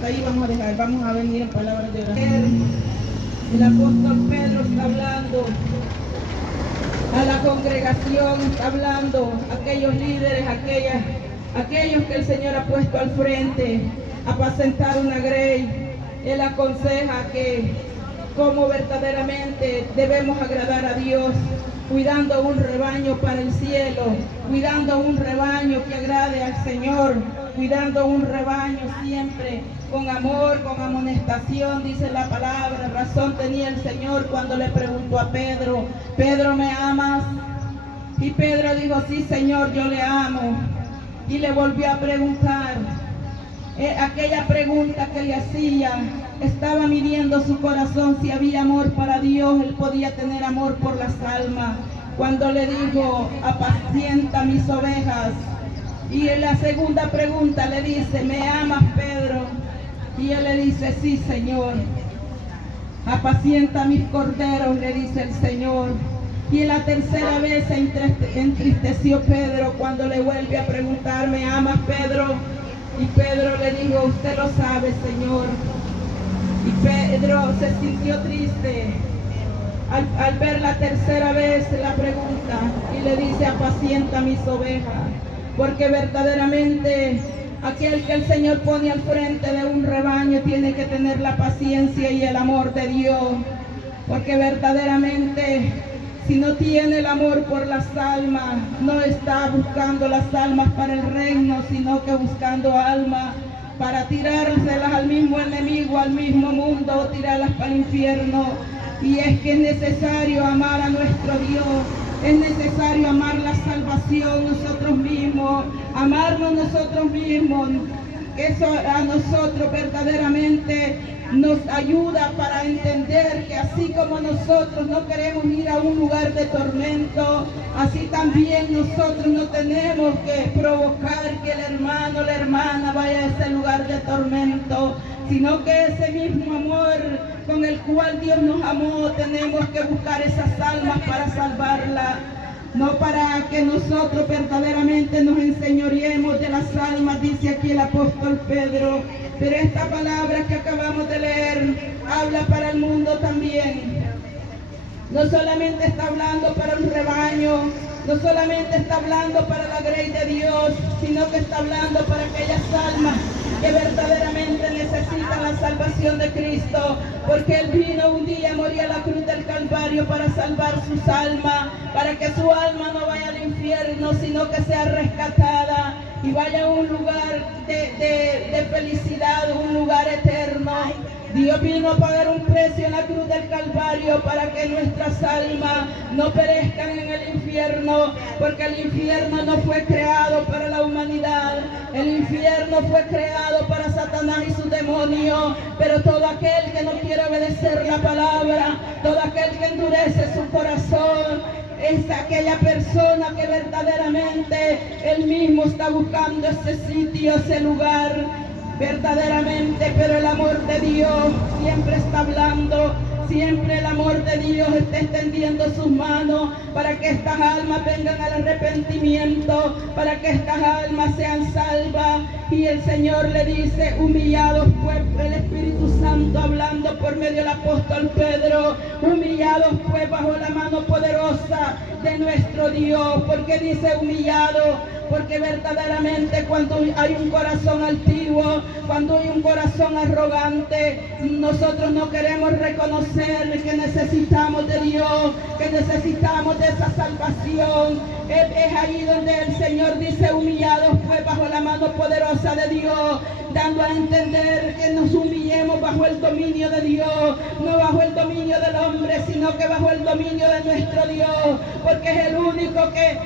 Hasta ahí vamos a dejar, vamos a venir en palabras de oración. El apóstol Pedro está hablando a la congregación, está hablando a aquellos líderes, aquellos que el Señor ha puesto al frente a apacentar una grey. Él aconseja que como verdaderamente debemos agradar a Dios, cuidando un rebaño para el cielo, cuidando un rebaño que agrade al Señor, cuidando un rebaño siempre con amor, con amonestación, dice la palabra. Razón tenía el Señor cuando le preguntó a Pedro: Pedro, ¿me amas? Y Pedro dijo: sí, Señor, yo le amo. Y le volvió a preguntar. Aquella pregunta que le hacía estaba midiendo su corazón, si había amor para Dios. Él podía tener amor por las almas. Cuando le dijo: apacienta mis ovejas. Y en la segunda pregunta le dice: ¿me amas, Pedro? Y él le dice: sí, Señor. Apacienta mis corderos, le dice el Señor. Y en la tercera vez se entristeció Pedro cuando le vuelve a preguntar: ¿me amas, Pedro? Y Pedro le dijo: usted lo sabe, Señor. Y Pedro se sintió triste al ver la tercera vez la pregunta y le dice: apacienta mis ovejas. Porque verdaderamente aquel que el Señor pone al frente de un rebaño tiene que tener la paciencia y el amor de Dios. Porque verdaderamente, si no tiene el amor por las almas, no está buscando las almas para el reino, sino que buscando almas para tirárselas al mismo enemigo, al mismo mundo, o tirarlas para el infierno. Y es que es necesario amar a nuestro Dios. Es necesario amar la salvación nosotros mismos, amarnos nosotros mismos. Eso a nosotros verdaderamente nos ayuda para entender que así como nosotros no queremos ir a un lugar de tormento, así también nosotros no tenemos que provocar que el hermano o la hermana vaya a ese lugar de tormento, sino que ese mismo amor con el cual Dios nos amó, tenemos que buscar esas almas para salvarlas. No para que nosotros verdaderamente nos enseñoreemos de las almas, dice aquí el apóstol Pedro. Pero esta palabra que acabamos de leer habla para el mundo también. No solamente está hablando para un rebaño, no solamente está hablando para la grey de Dios, sino que está hablando para aquellas almas que verdaderamente necesitan la salvación de Cristo, porque Él vino un día a morir a la cruz del Calvario para salvar sus almas, para que su alma no vaya al infierno, sino que sea rescatada y vaya a un lugar de felicidad, un lugar eterno. Dios vino a pagar un precio en la cruz del Calvario para que nuestras almas no perezcan en el infierno, porque el infierno no fue creado para la humanidad, el infierno fue creado para Satanás y sus demonios. Pero todo aquel que no quiere obedecer la palabra, todo aquel que endurece su corazón, es aquella persona que verdaderamente él mismo está buscando ese sitio, ese lugar, verdaderamente. Pero el amor de Dios siempre está hablando, siempre el amor de Dios está extendiendo sus manos para que estas almas vengan al arrepentimiento, para que estas almas sean salvas. Y el Señor le dice: humillados pues, el Espíritu Santo hablando por medio del apóstol Pedro, humillados pues bajo la mano poderosa de nuestro Dios. ¿Por qué dice humillado? Porque verdaderamente cuando hay un corazón altivo, cuando hay un corazón arrogante, nosotros no queremos reconocer que necesitamos de Dios, que necesitamos de esa salvación. Es ahí donde el Señor dice: humillados pues bajo la mano poderosa de Dios, dando a entender que nos humillemos bajo el dominio de Dios, no bajo el dominio del hombre, sino que bajo el dominio de nuestro Dios, porque es el único que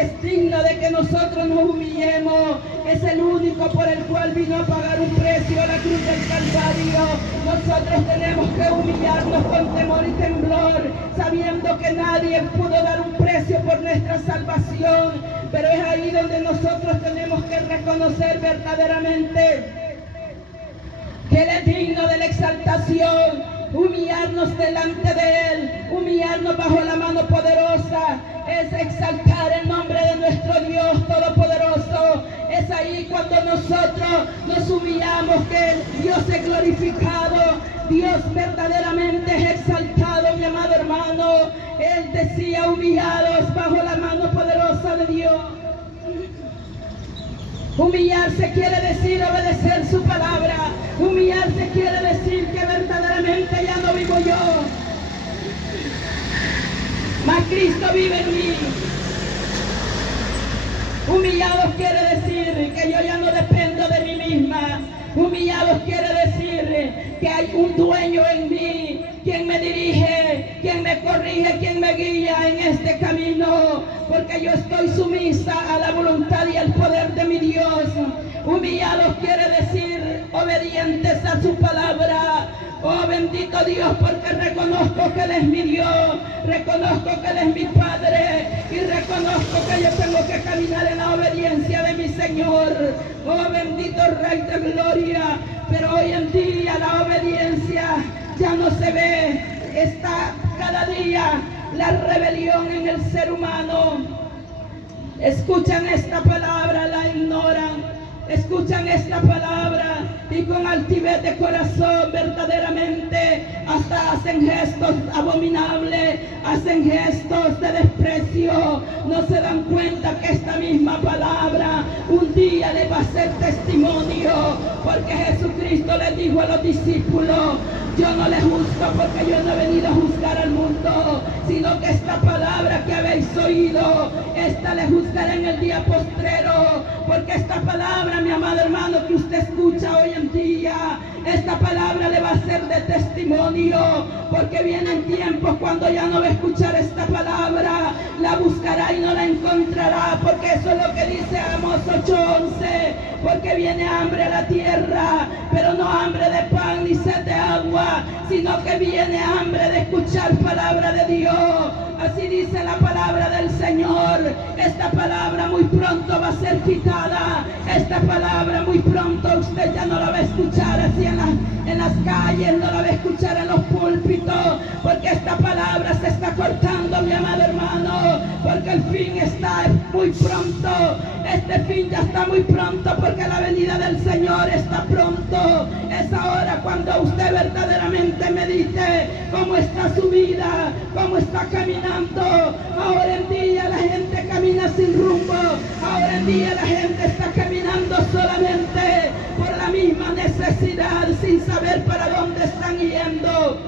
es digno de que nosotros nos humillemos, es el único por el cual vino a pagar un precio a la cruz del Calvario. Nosotros tenemos que humillarnos con temor y temblor, sabiendo que nadie pudo dar un precio por nuestra salvación. Pero es ahí donde nosotros tenemos que reconocer verdaderamente que Él es digno de la exaltación, humillarnos delante de Él, humillarnos bajo la mano poderosa, es exaltar el nombre de nuestro Dios todopoderoso. Es ahí cuando nosotros nos humillamos, que Dios Dios es glorificado, Dios verdaderamente es exaltado, mi amado hermano. Él decía, humillados bajo la mano poderosa de Dios. Humillarse quiere decir obedecer su palabra. Humillarse quiere decir que verdaderamente ya no vivo yo, mas Cristo vive en mí. Humillados quiere decir que yo ya no dependo de mí misma. Humillados quiere decir que hay un dueño en mí, quien me dirige, quien me corrige, quien me guía en este camino, porque yo estoy sumisa a la voluntad y al poder de mi Dios. Humillados quiere decir obedientes a su palabra. Oh, bendito Dios, porque reconozco que Él es mi Dios, reconozco que Él es mi Padre y reconozco que yo tengo que caminar en la obediencia de mi Señor. Oh, bendito Rey de Gloria. Pero hoy en día la obediencia ya no se ve. Está cada día la rebelión en el ser humano. Escuchan esta palabra, la ignoran. Escuchan esta palabra y con altivez de corazón verdaderamente hasta hacen gestos abominables, hacen gestos de desprecio. No se dan cuenta que esta misma palabra un día le va a ser testimonio, porque Jesucristo le dijo a los discípulos: yo no le juzgo, porque yo no he venido a juzgar al mundo, sino que esta palabra que habéis oído, esta le juzgaré en el día postrero. Porque esta palabra, mi amado hermano, que usted escucha hoy en día, esta palabra le va a ser de testimonio, porque vienen tiempos cuando ya no va a escuchar esta palabra, la buscará y no la encontrará, porque eso es lo que dice Amos 8:11, porque viene hambre a la tierra, pero no hambre de pan ni sed de agua, sino que viene hambre de escuchar palabra de Dios. Así dice la palabra del Señor. Esta palabra muy pronto va a ser quitada. Esta palabra muy pronto usted ya no la va a escuchar así en las calles, no la va a escuchar en los púlpitos, porque esta palabra se está cortando, mi amado hermano, porque el fin está muy pronto. Este fin ya está muy pronto, porque la venida del Señor está pronto. Es ahora cuando usted verdaderamente medite cómo está su vida, cómo está caminando. Ahora en día la gente camina sin rumbo. Ahora en día la gente está caminando solamente por la misma necesidad, sin saber para dónde están yendo.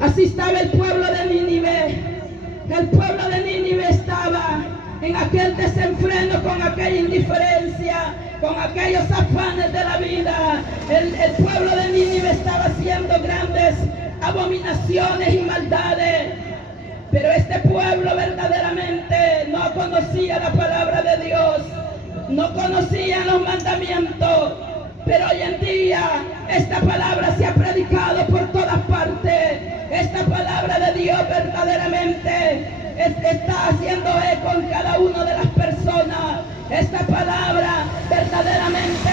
Así estaba el pueblo de Nínive. El pueblo de Nínive estaba en aquel desenfreno, con aquella indiferencia, con aquellos afanes de la vida. El pueblo de Nínive estaba haciendo grandes abominaciones y maldades, pero este pueblo verdaderamente no conocía la palabra de Dios, no conocía los mandamientos. Pero hoy en día esta palabra se ha predicado por todas partes. Esta palabra de Dios verdaderamente está haciendo eco en cada una de las personas. Esta palabra verdaderamente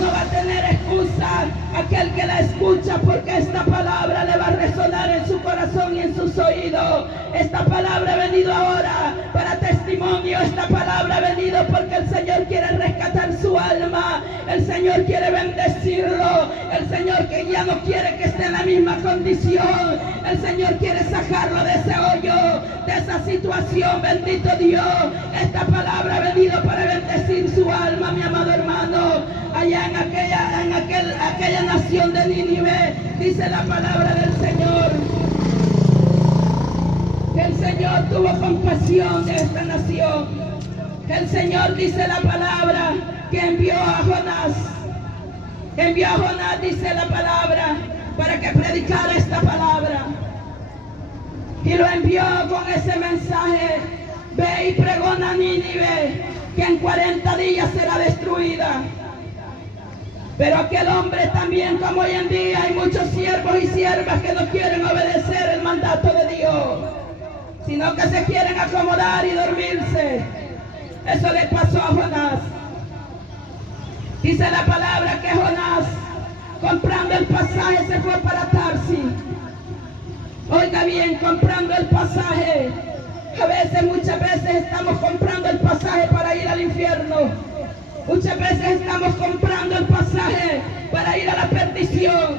no va a tener excusa aquel que la escucha, porque esta palabra le va a resonar en su corazón y en sus oídos. Esta palabra ha venido ahora para testimonio. Esta palabra ha venido porque el Señor quiere rescatar su alma. El Señor quiere bendecirlo. El Señor que ya no quiere que esté en la misma condición. El Señor quiere sacarlo de ese hoyo, de esa situación. Bendito Dios. Esta palabra ha venido para bendecir su alma, mi amado hermano. Allá en aquella nación de Nínive, dice la palabra del Señor, que el Señor tuvo compasión de esta nación. El Señor, dice la palabra, que envió a Jonás. Envió a Jonás, dice la palabra, para que predicara esta palabra. Y lo envió con ese mensaje: ve y pregona a Nínive, que en 40 días será destruida. Pero aquel hombre también, como hoy en día hay muchos siervos y siervas que no quieren obedecer el mandato de Dios, sino que se quieren acomodar y dormirse. Eso le pasó a Jonás. Dice la palabra que Jonás, comprando el pasaje, se fue para Tarsis. Oiga bien, comprando el pasaje. Muchas veces estamos comprando el pasaje para ir al infierno. Muchas veces estamos comprando el pasaje para a ir a la perdición,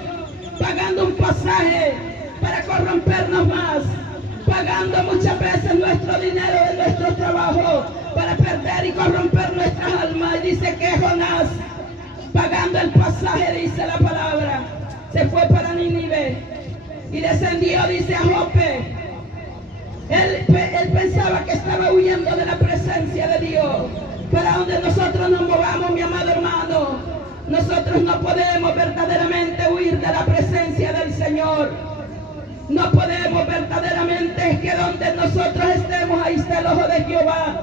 pagando un pasaje para corrompernos más, pagando muchas veces nuestro dinero de nuestro trabajo para perder y corromper nuestras almas. Y dice que Jonás, pagando el pasaje, dice la palabra, se fue para Nínive y descendió, dice, a Jope. Él pensaba que estaba huyendo de la presencia de Dios. Para donde nosotros nos movamos, mi amado hermano, nosotros no podemos verdaderamente huir de la presencia del Señor. No podemos verdaderamente, es que donde nosotros estemos, ahí está el ojo de Jehová.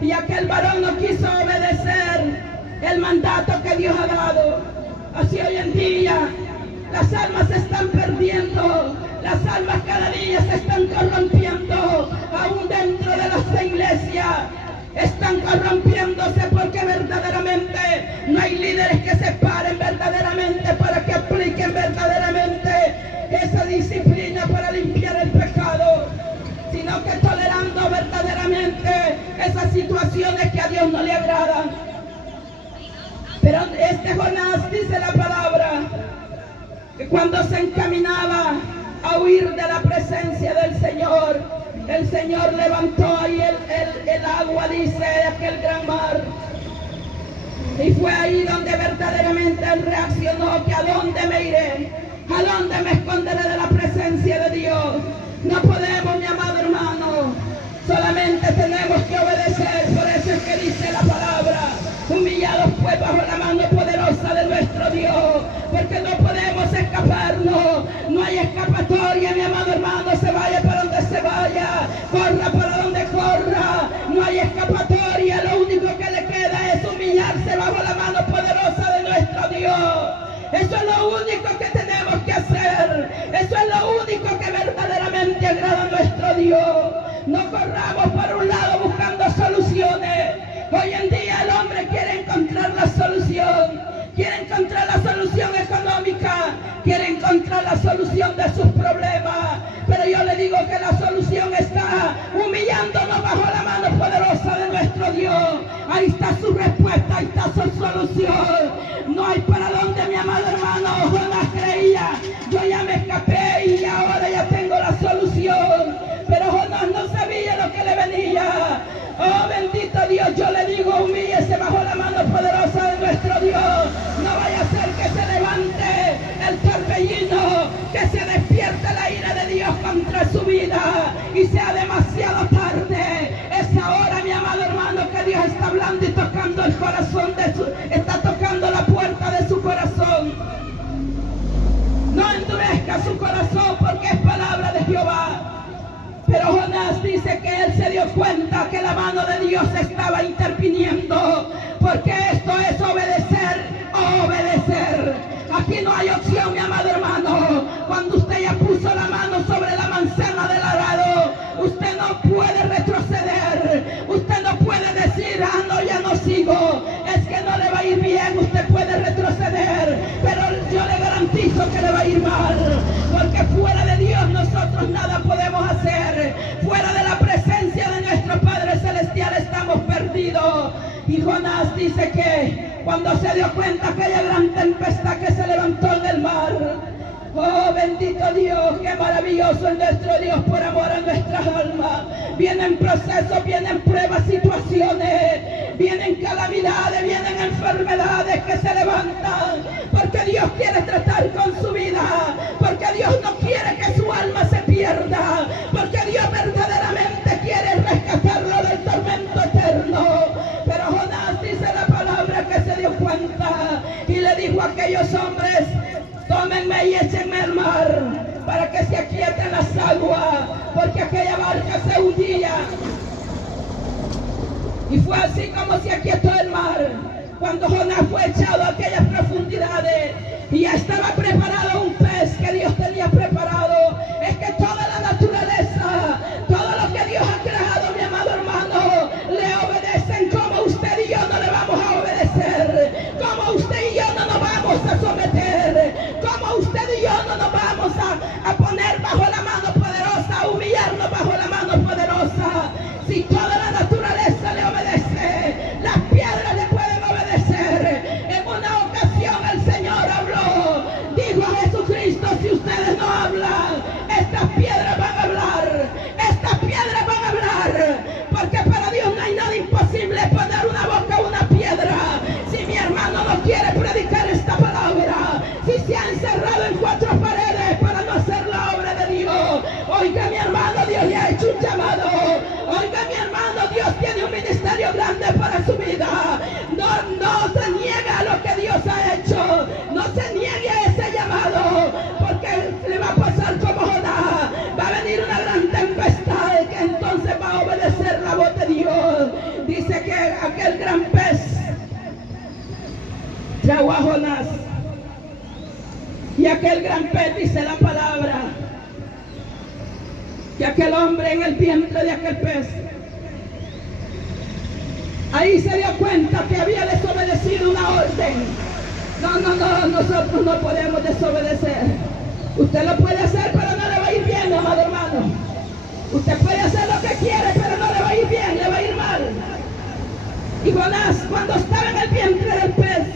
Y aquel varón no quiso obedecer el mandato que Dios ha dado. Así hoy en día las almas se están perdiendo, las almas cada día se están corrompiendo, aún dentro de las iglesias están corrompiéndose porque verdaderamente no hay líderes que se paren verdaderamente para que apliquen verdaderamente esa disciplina para limpiar el pecado, sino que tolerando verdaderamente esas situaciones que a Dios no le agradan. Pero este Jonás, dice la palabra, que cuando se encaminaba a huir de la presencia del Señor, el Señor levantó ahí el agua, dice, de aquel gran mar. Y fue ahí donde verdaderamente él reaccionó, que a dónde me iré, a dónde me esconderé de la presencia de Dios. No podemos, mi amado hermano, solamente tenemos que obedecer. Por eso es que dice la palabra, humillados pues bajo la mano poderosa de nuestro Dios, porque no podemos escaparnos, no hay escapatoria, mi amado hermano, se vaya para donde se vaya, corra para donde corra, no hay escapatoria. Lo único que le queda es humillarse bajo la mano poderosa de nuestro Dios. Eso es lo único que tenemos que hacer, eso es lo único que verdaderamente agrada a nuestro Dios. No corramos por un lado buscando soluciones. Hoy en día el hombre quiere encontrar la solución, quiere encontrar la solución económica, quiere encontrar la solución de sus problemas. Pero yo le digo que la solución está humillándonos bajo la mano poderosa de nuestro Dios. Ahí está su respuesta, ahí está su solución. No hay para dónde, mi amado hermano. Jonás creía, yo ya me escapé y ahora ya tengo la solución. Pero Jonás no sabía lo que le venía. Oh, bendito Dios, yo le digo, humíllese bajo la mano poderosa de nuestro Dios. No vaya a ser que se levante el torbellino, que se despierte la ira de Dios contra su vida y sea demasiado tarde. Es ahora, mi amado hermano, que Dios está hablando y tocando el corazón está tocando la puerta de su corazón. No endurezca su corazón, porque es palabra de Jehová. Pero Jonás dice que él se dio cuenta que la mano de Dios estaba interviniendo, porque esto es obedecer o obedecer. Aquí no hay opción, mi amado hermano. Cuando usted ya puso la mano sobre la manzana del arado, usted no puede retroceder. Usted no puede decir, ah, no, ya no sigo, es que no le va a ir bien. Usted puede retroceder, pero yo le garantizo que le va a ir mal, porque fuera de Dios nosotros nada podemos hacer. Fuera de la presencia de nuestro Padre Celestial estamos perdidos. Y Jonás dice que cuando se dio cuenta aquella gran tempestad que se levantó en el mar, oh, bendito Dios, qué maravilloso es nuestro Dios por amor a nuestras almas. Vienen procesos, vienen pruebas, situaciones, vienen calamidades, vienen enfermedades que se levantan, porque Dios quiere tratar con su vida, porque Dios no quiere que su alma se pierda, porque Dios verdaderamente quiere rescatarlo del tormento eterno. Pero Jonás, dice la palabra, que se dio cuenta y le dijo a aquellos hombres, tómenme y échenme al mar para que se aquieten las aguas, porque aquella barca se hundía. Y fue así como se aquietó el mar, cuando Jonás fue echado a aquellas profundidades y ya estaba preparado un pez que Dios tenía preparado. Es que toda la naturaleza, todo lo que Dios ha creado, mi amado hermano, le obedecen como usted y yo no le vamos a obedecer, como usted y yo no nos vamos a someter, como usted y yo no nos vamos a poner bajo la mano poderosa, a humillarnos bajo la mano poderosa. Si toda la naturaleza le obedece, las piedras le pueden obedecer. En una ocasión el Señor habló dijo a Jesucristo, si ustedes no hablan, estas piedras van a hablar, estas piedras van a hablar, porque para Dios no hay nada imposible poner una boca a una piedra. Si mi hermano no quiere predicar esta palabra, si se ha encerrado en cuatro paredes para no hacer la obra de Dios, oiga mi hermano, Dios le ha hecho un llamado. Oiga mi hermano, Dios tiene un ministerio grande para su vida. No se niegue a lo que Dios ha hecho, no se niegue a ese llamado, porque le va a pasar como Jonás. Va a venir una gran tempestad que entonces va a obedecer la voz de Dios. Dice que aquel gran pez tragó a Jonás, y aquel gran pez, dice la palabra, que aquel hombre en el vientre de aquel pez, ahí se dio cuenta que había desobedecido una orden. No, nosotros no podemos desobedecer. Usted lo puede hacer, pero no le va a ir bien, amado hermano. Usted puede hacer lo que quiere, pero no le va a ir bien, le va a ir mal. Y Jonás, cuando estaba en el vientre del pez,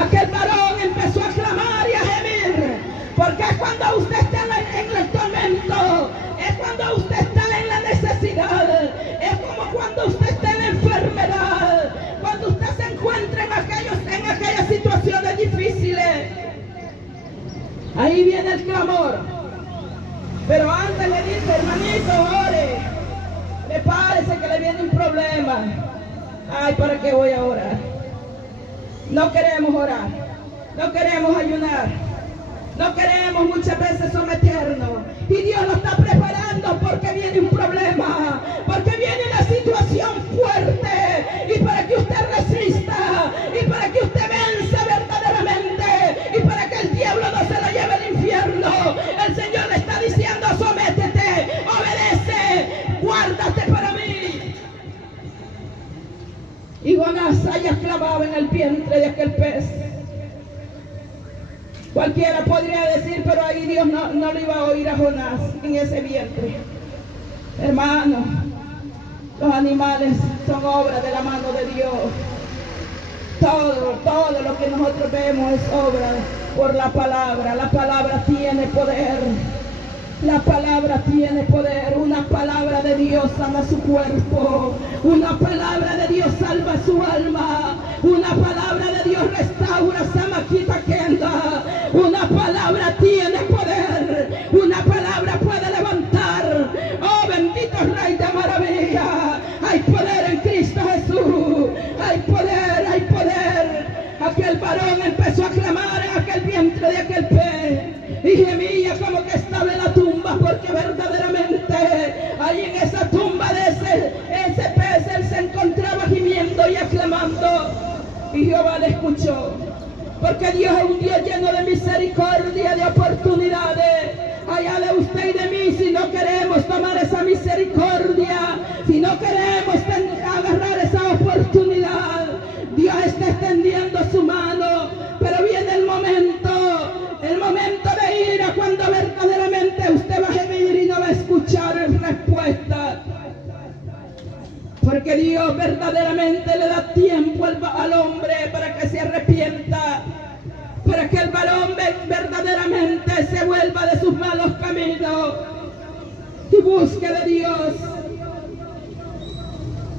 aquel varón empezó a clamar y a gemir, porque es cuando usted está en el tormento, es cuando usted está en la necesidad, es como cuando usted está en la enfermedad, cuando usted se encuentra en aquellas situaciones difíciles. Ahí viene el clamor. Pero antes le dice, hermanito, ore, me parece que le viene un problema. Ay, ¿para qué voy a orar? No queremos orar, no queremos ayunar, no queremos muchas veces someternos. Y Dios lo está preparando porque viene un problema, porque viene una situación fuerte, y para que usted resista, y para que usted venza verdaderamente, y para que el diablo no se lo lleve al infierno, el Señor le está diciendo, sométete, obedece, guárdate para mí. Y Jonás haya clamado en el vientre de aquel pez. Cualquiera podría decir, pero ahí Dios no le iba a oír a Jonás en ese vientre. Hermano, los animales son obra de la mano de Dios. Todo lo que nosotros vemos es obra por la palabra. La palabra tiene poder. La palabra tiene poder. Una palabra de Dios sana su cuerpo. Una palabra de Dios salva su alma. Una palabra de Dios restaura, sama, quita, quenda. Una palabra tiene poder. Una palabra puede levantar. Oh, bendito Rey de maravilla. Hay poder en Cristo Jesús. Hay poder, hay poder. Aquel varón empezó a clamar en aquel vientre de aquel pez. Y gemía como que estaba en la tumba, porque verdaderamente ahí en esa tumba de ese pez él se encontraba gimiendo y aclamando. Y Jehová le escuchó, porque Dios es un Dios lleno de misericordia, de oportunidades. Allá de usted y de mí, si no queremos tomar esa misericordia, si no queremos agarrar esa oportunidad, Dios está extendiendo su mano, pero viene el momento de ira, cuando verdaderamente usted va a gemir y no va a escuchar respuesta. Porque Dios verdaderamente le da tiempo al hombre para que se arrepienta, para que el varón verdaderamente se vuelva de sus malos caminos y busque de Dios.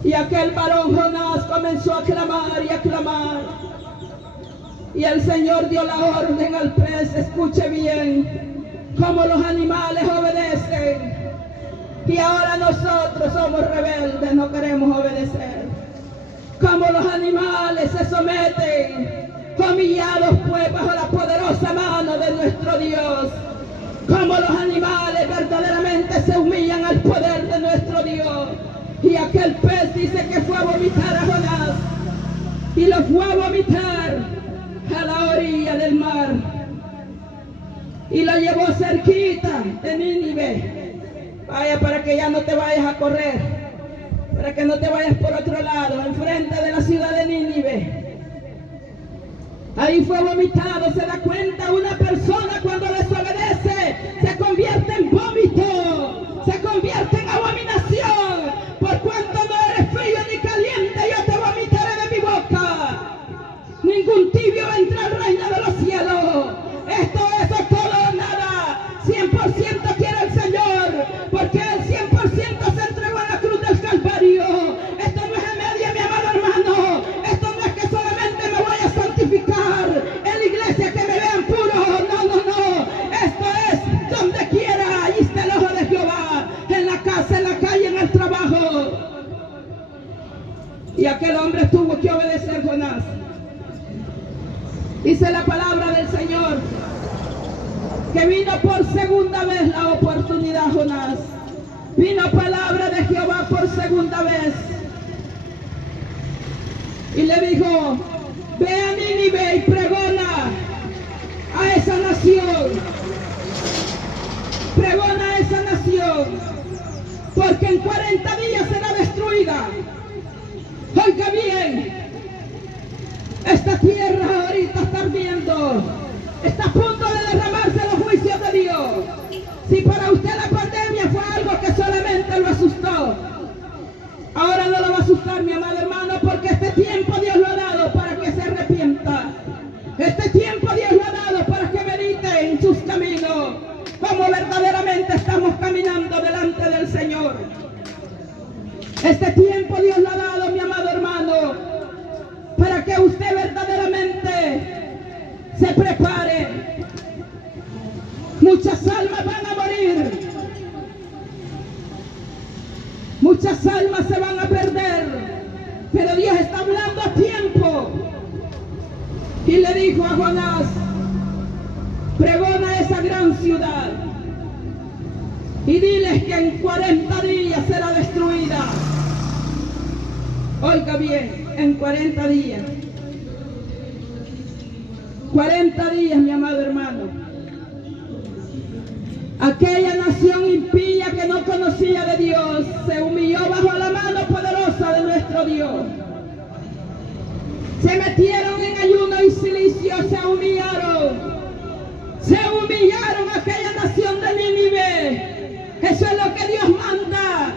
Y aquel varón Jonás comenzó a clamar y a clamar. Y el Señor dio la orden al pez, escuche bien, como los animales obedecen. Y ahora nosotros somos rebeldes, no queremos obedecer. Como los animales se someten, humillados pues bajo la poderosa mano de nuestro Dios. Como los animales verdaderamente se humillan al poder de nuestro Dios. Y aquel pez dice que fue a vomitar a Jonás. Y lo fue a vomitar a la orilla del mar. Y lo llevó cerquita de Nínive. Vaya, para que ya no te vayas a correr, para que no te vayas por otro lado, enfrente de la ciudad de Nínive. Ahí fue vomitado. Se da cuenta, una persona cuando desobedece se convierte en vómito, se convierte en abominación. Por cuanto no eres frío ni caliente, yo te vomitaré de mi boca. Ningún tibio va a entrar al reino de los cielos. palabra del Señor, que vino por segunda vez la oportunidad, Jonás. Vino palabra de Jehová por segunda vez. Y le dijo, ve a Nínive y pregona a esa nación. Pregona a esa nación, porque en 40 días será destruida. Oiga bien, esta tierra ahorita está ardiendo, está a punto de derramarse los juicios de Dios. Si para usted la pandemia fue algo que solamente lo asustó, ahora no lo va a asustar, mi amado hermano, porque este tiempo Dios lo ha dado para que se arrepienta. Este tiempo Dios lo ha dado para que medite en sus caminos, como verdaderamente estamos caminando delante del Señor. Este tiempo Dios lo ha dado, mi amado hermano, para que usted verdaderamente se prepare. Muchas almas van a morir, muchas almas se van a perder, pero Dios está hablando a tiempo. Y le dijo a Jonás, pregona esa gran ciudad y diles que en 40 días será destruida. Oiga bien, en 40 días. 40 días, mi amado hermano. Aquella nación impía que no conocía de Dios se humilló bajo la mano poderosa de nuestro Dios. Se metieron en ayuno y silicio, se humillaron. Se humillaron aquella nación de Nínive. Eso es lo que Dios manda.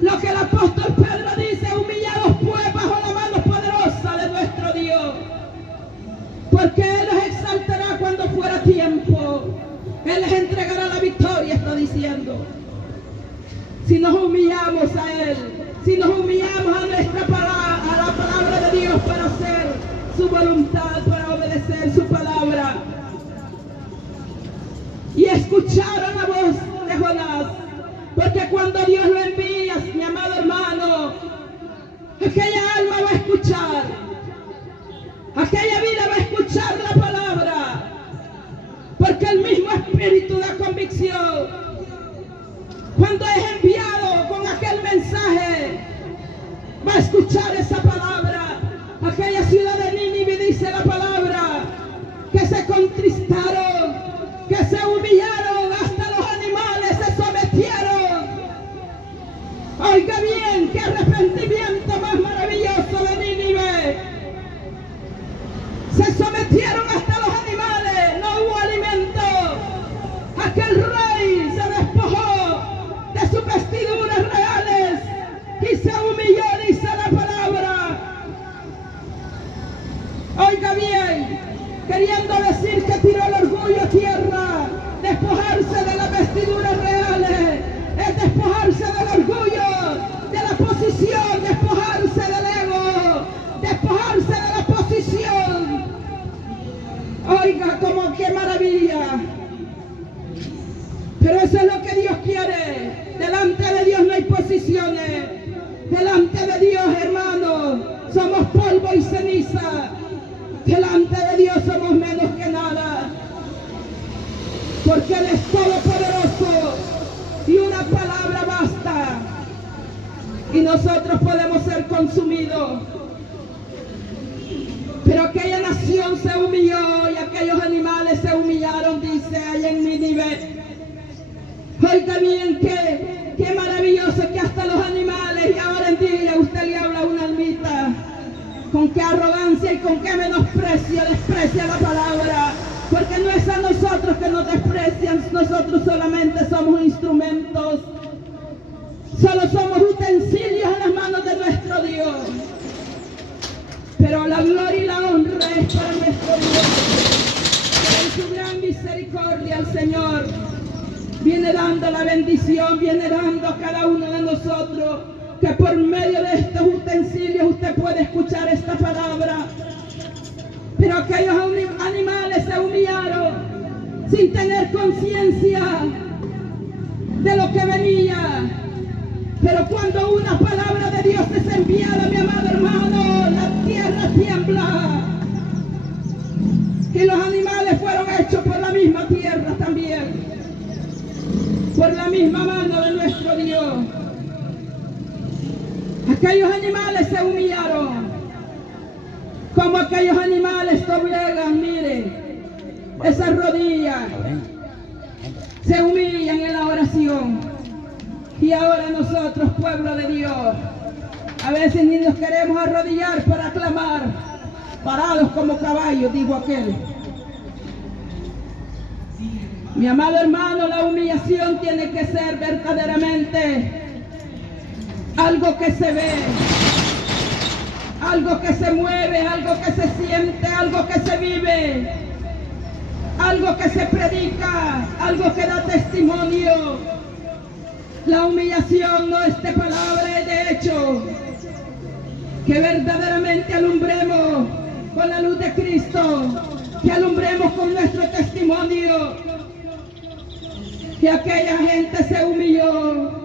Lo que el apóstol Pedro dice, humillados pues bajo la mano poderosa de nuestro Dios. Porque Él los exaltará cuando fuera tiempo. Él les entregará la victoria, está diciendo. Si nos humillamos a Él, si nos humillamos a nuestra palabra, a la palabra de Dios para hacer su voluntad, para obedecer su palabra. Y escucharon la voz de Jonás, porque cuando Dios lo envía, mi amado hermano, aquella alma va a escuchar, aquella vida va a escuchar la palabra, porque el mismo Espíritu da convicción. Cuando es enviado con aquel mensaje, va a escuchar esa palabra. Aquella ciudad de Nínive, dice la palabra, que se contristaron, que se humillaron, hasta los animales se sometieron. Oiga bien, qué arrepentimiento más maravilloso de Nínive. Se sometieron hasta los animales, no hubo alimento. Aquel rey se despojó de sus vestiduras reales y se humilló, dice la palabra. Oiga bien, queriendo decir que tiró el orgullo a tierra. Despojarse de las vestiduras reales es despojarse del orgullo, de la posición, despojarse del ego, despojarse de la posición. Oiga, como qué maravilla. Pero eso es lo que Dios quiere. Delante de Dios no hay posiciones. Delante de Dios, hermanos, somos polvo y ceniza. Delante de Dios somos menos que nada. Porque Él es todopoderoso y una palabra basta. Y nosotros podemos ser consumidos. Pero aquella nación se humilló y aquellos animales se humillaron, dice allá en Nínive. Oiga bien, qué maravilloso que hasta los animales, y ahora en día usted le habla a una almita, con qué arrogancia y con qué menosprecio desprecia la palabra, porque no es a nosotros que nos desprecian, nosotros solamente somos instrumentos, solo somos utensilios en las manos de nuestro Dios, pero la gloria y la honra es para nuestro Dios, que en su gran misericordia el Señor viene dando la bendición, viene dando a cada uno de nosotros, que por medio de estos utensilios usted puede escuchar esta palabra. Pero aquellos animales se humillaron sin tener conciencia de lo que venía. Pero cuando una palabra de Dios es enviada, mi amado hermano, la tierra tiembla. Y los animales fueron hechos por la misma tierra también, por la misma mano de nuestro Dios. Aquellos animales se humillaron, como aquellos animales doblegan, mire, esas rodillas, se humillan en la oración. Y ahora nosotros, pueblo de Dios, a veces ni nos queremos arrodillar para clamar, parados como caballos, dijo aquel. Mi amado hermano, la humillación tiene que ser verdaderamente algo que se ve, algo que se mueve, algo que se siente, algo que se vive, algo que se predica, algo que da testimonio. La humillación no es de palabra, es de hecho. Que verdaderamente alumbremos con la luz de Cristo, que alumbremos con nuestro testimonio, que aquella gente se humilló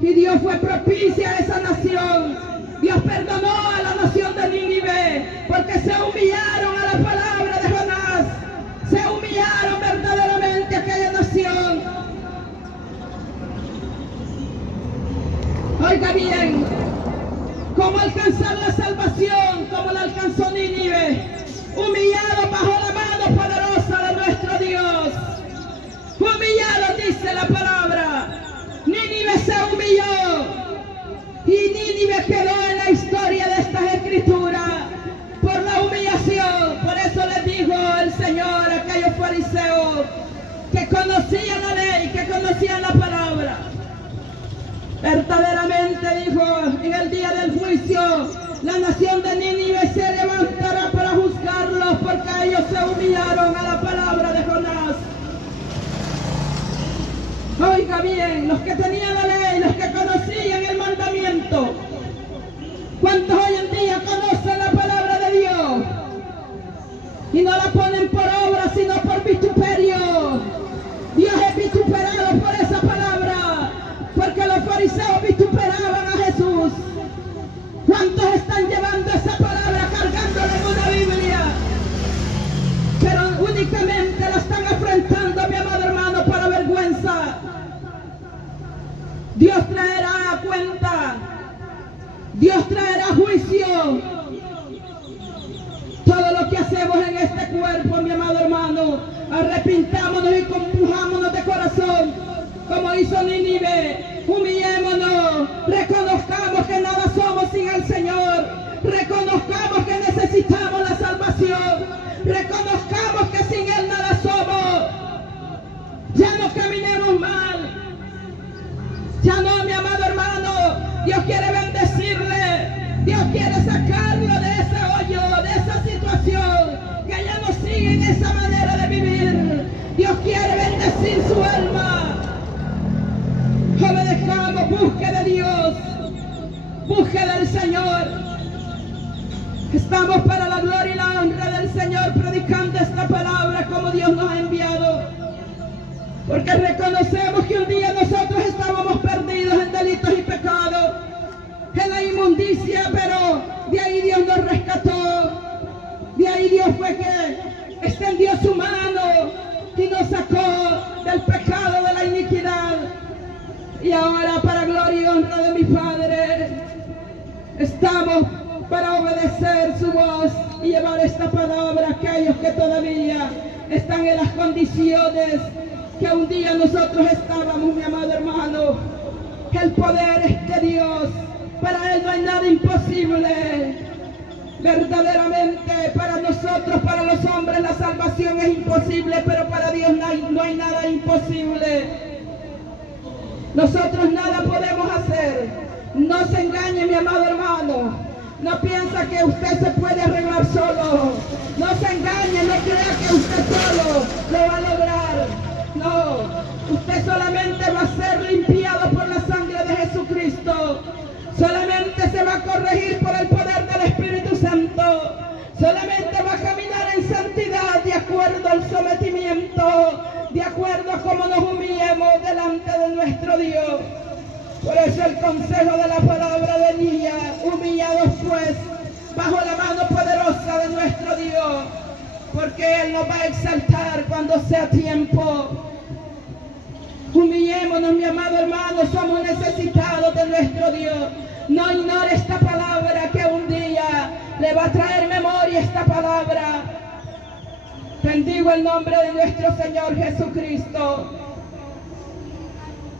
y Dios fue propicia a esa nación. Dios perdonó a la nación de Nínive porque se humillaron a la palabra de Jonás, se humillaron verdaderamente a aquella nación. Oiga bien, ¿cómo alcanzar la salvación como la alcanzó Nínive? Humillado bajo la mano poderosa de nuestro Dios. Humillado, dice la palabra. Nínive se humilló y Nínive quedó en la historia de estas escrituras por la humillación. Por eso les dijo el Señor a aquellos fariseos que conocían la ley, que conocían la palabra. Verdaderamente dijo, en el día del juicio, la nación de Nínive se levantará para juzgarlos porque ellos se humillaron a la palabra de Jonás. Oiga bien, los que tenían la ley, los que conocían el mandamiento, ¿cuántos hoy en día conocen la palabra de Dios? Y no la ponen por obra, sino por vituperio. Dios es vituperado por esa palabra, porque los fariseos vituperaban a Jesús. ¿Cuántos están llevando esa palabra, cargándola en una Biblia? Pero únicamente la están afrentando, mi amado hermano, para vergüenza. Dios traerá a cuenta, Dios traerá juicio. Todo lo que hacemos en este cuerpo, mi amado hermano, arrepintámonos y compujámonos de corazón, como hizo Nínive. Humillémonos, reconozcamos que nada somos sin el Señor, reconozcamos que necesitamos la salvación, reconozcamos que sin Él nada somos. Ya no caminemos mal, ya no, mi amado hermano. Dios quiere bendecirle, Dios quiere sacarlo de ese hoyo, de esa situación, que ya no sigue en esa manera de vivir. Dios quiere bendecir su alma. Obedezcamos, busque de Dios, busque del Señor. Estamos para la gloria y la honra del Señor predicando esta palabra como Dios nos ha enviado, porque reconocemos que un día nosotros estábamos perdidos en delitos y pecados, en la inmundicia, pero de ahí Dios nos rescató. De ahí Dios fue que extendió su mano y nos sacó del pecado, de la iniquidad. Y ahora, para gloria y honra de mi Padre, estamos para obedecer su voz y llevar esta palabra a aquellos que todavía están en las condiciones que un día nosotros estábamos, mi amado hermano. El poder es de Dios, para Él no hay nada imposible. Verdaderamente para nosotros, para los hombres, la salvación es imposible, pero para Dios no hay nada imposible. Nosotros nada podemos hacer. No se engañe, mi amado hermano. No piensa que usted se puede arreglar solo. No se engañe, no crea que usted solo lo va a lograr. No, usted solamente va a ser limpiado por la sangre de Jesucristo. Solamente se va a corregir por el poder del Espíritu Santo. Solamente va a caminar en santidad de acuerdo al sometimiento, de acuerdo a cómo nos humillemos delante de nuestro Dios. Por eso el consejo de la palabra del día: humillados pues bajo la mano poderosa de nuestro Dios. porque Él nos va a exaltar cuando sea tiempo. Humillémonos, mi amado hermano, somos necesitados de nuestro Dios. No ignore esta palabra, que un día le va a traer memoria esta palabra. Bendigo el nombre de nuestro Señor Jesucristo.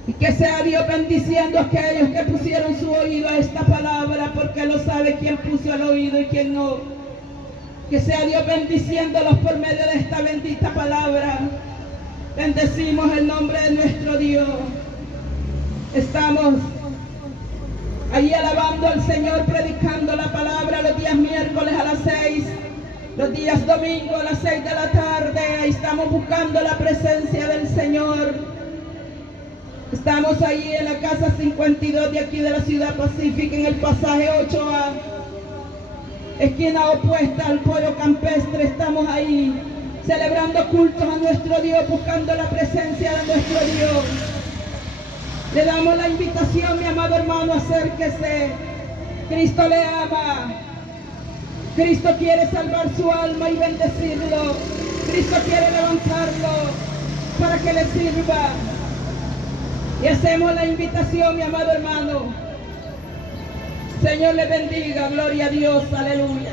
Y que sea Dios bendiciendo a aquellos que pusieron su oído a esta palabra, porque Él lo sabe quién puso el oído y quién no. Que sea Dios bendiciéndolos por medio de esta bendita palabra. Bendecimos el nombre de nuestro Dios. Estamos ahí alabando al Señor, predicando la palabra los días miércoles a las 6, los días domingos a las 6 de la tarde. Ahí estamos buscando la presencia del Señor. Estamos ahí en la casa 52 de aquí de la Ciudad Pacífica, en el pasaje 8A, esquina opuesta al Pollo Campestre. Estamos ahí celebrando cultos a nuestro Dios, buscando la presencia de nuestro Dios. Le damos la invitación, mi amado hermano, acérquese. Cristo le ama. Cristo quiere salvar su alma y bendecirlo. Cristo quiere levantarlo para que le sirva. Y hacemos la invitación, mi amado hermano. Señor le bendiga, gloria a Dios, aleluya.